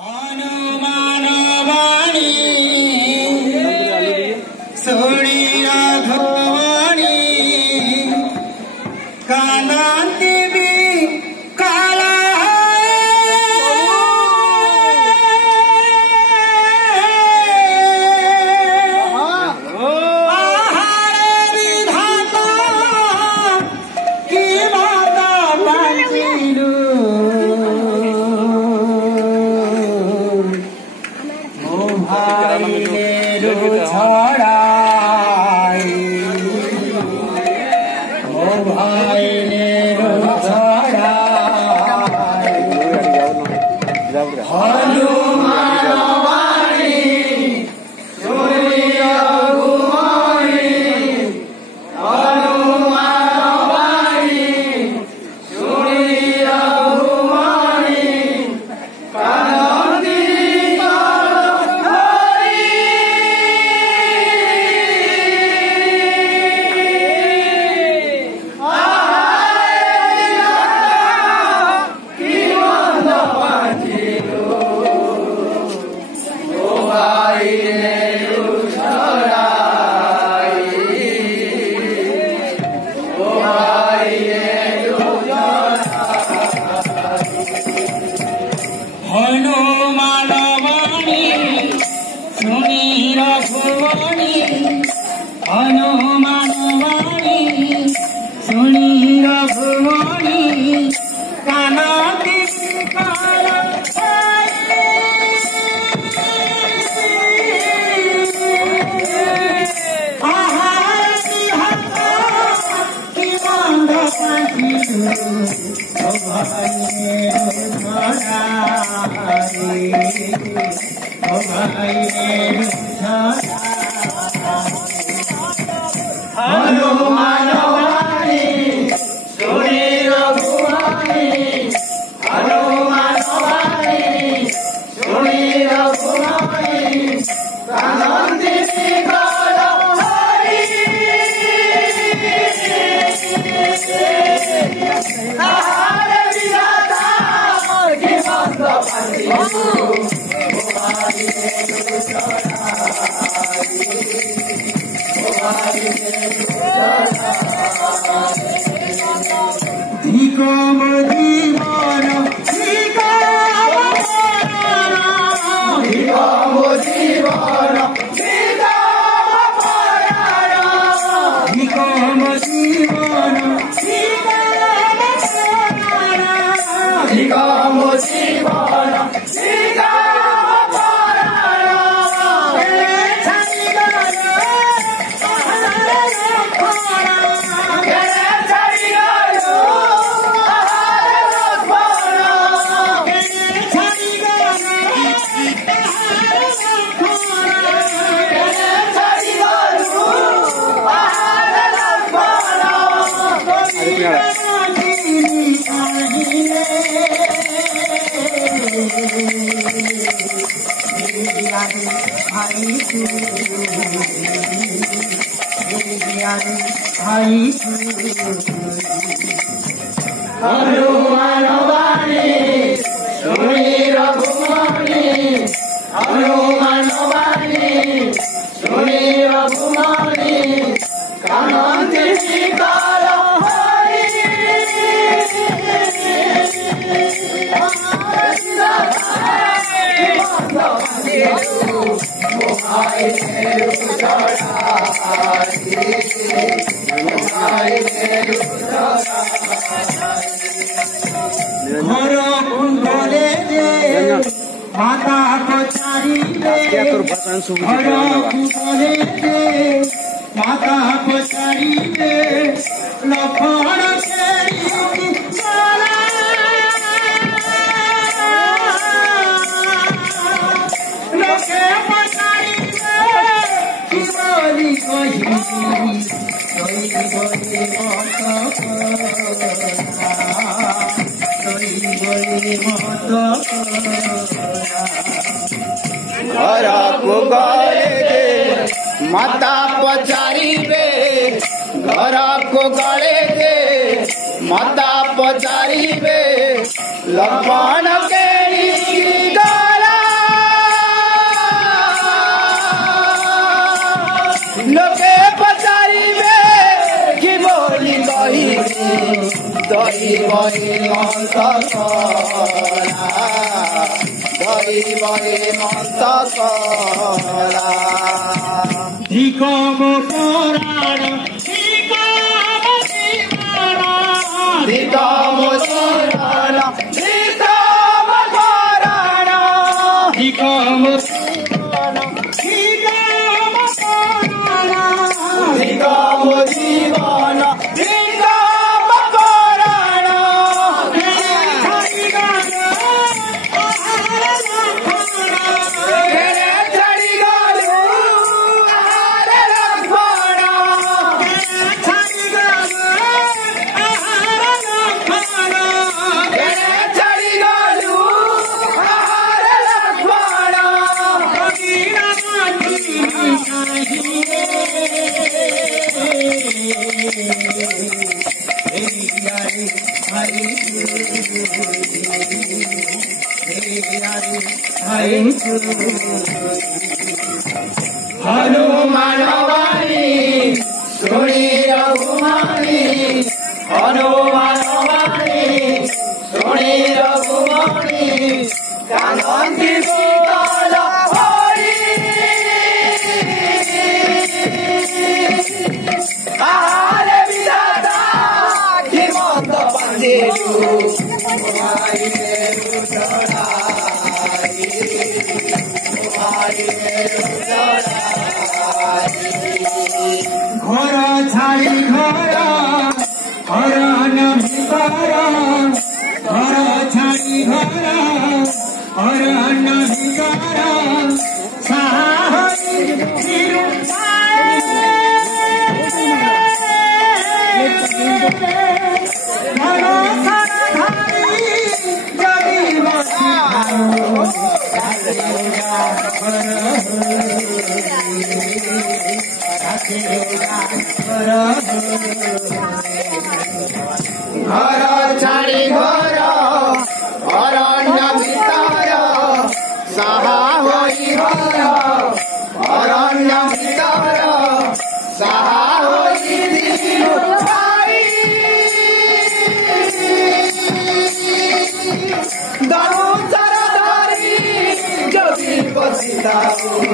हनुमान वाणी सोनी राघवाणी कानांती भी काला माता पचारी रे घर को गले दे माता पचारी रे लक्ष्मण के गला दैव हेमन्त कला दैव हेमन्त कला धिकम पुराण धिकम जीवन धिकम पुराण धिकम पुराण धिकम धिकम जीवन धिकम पुराण हनुमान वाणी सुनी रघुमानी हनुमान वाणी सुनी रघुमानी कानंदी गोपाल हरि आरे विधाता हिमंत बंदेजु घर छाड़ी घर अरण्य भितर घर छाड़ी घर अरण्य भितर साहसी घर छाड़ी घर अरण्य भितर साहा होई घर अरण्य भितर साहा होई दिलु भाई दामोदर धारी जबी बसिताऊ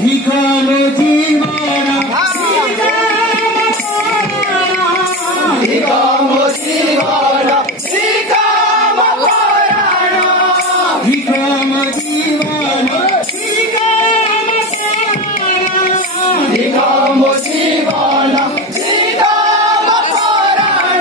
धिकम जीवन धिकम जीवन धिकम पुराण धिकम जीवन धिकम जीवन धिकम पुराण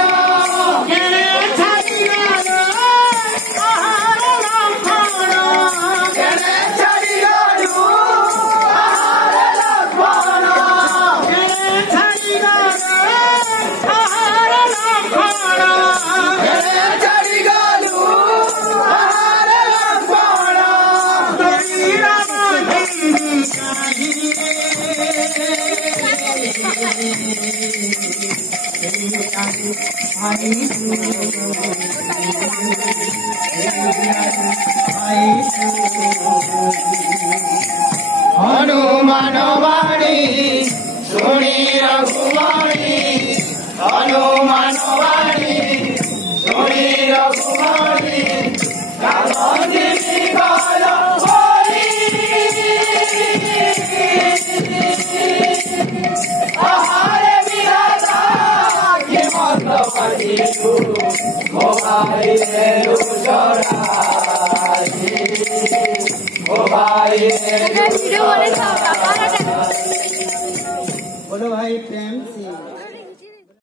हनुमान वाणी सुनी रघुमानी हनुमान वाणी सुनी रघुमानी कानंदी गोपाल हरि आहारे विधाता हिमंत बंदेजु मोबाइल चढ़ाई मोबाइल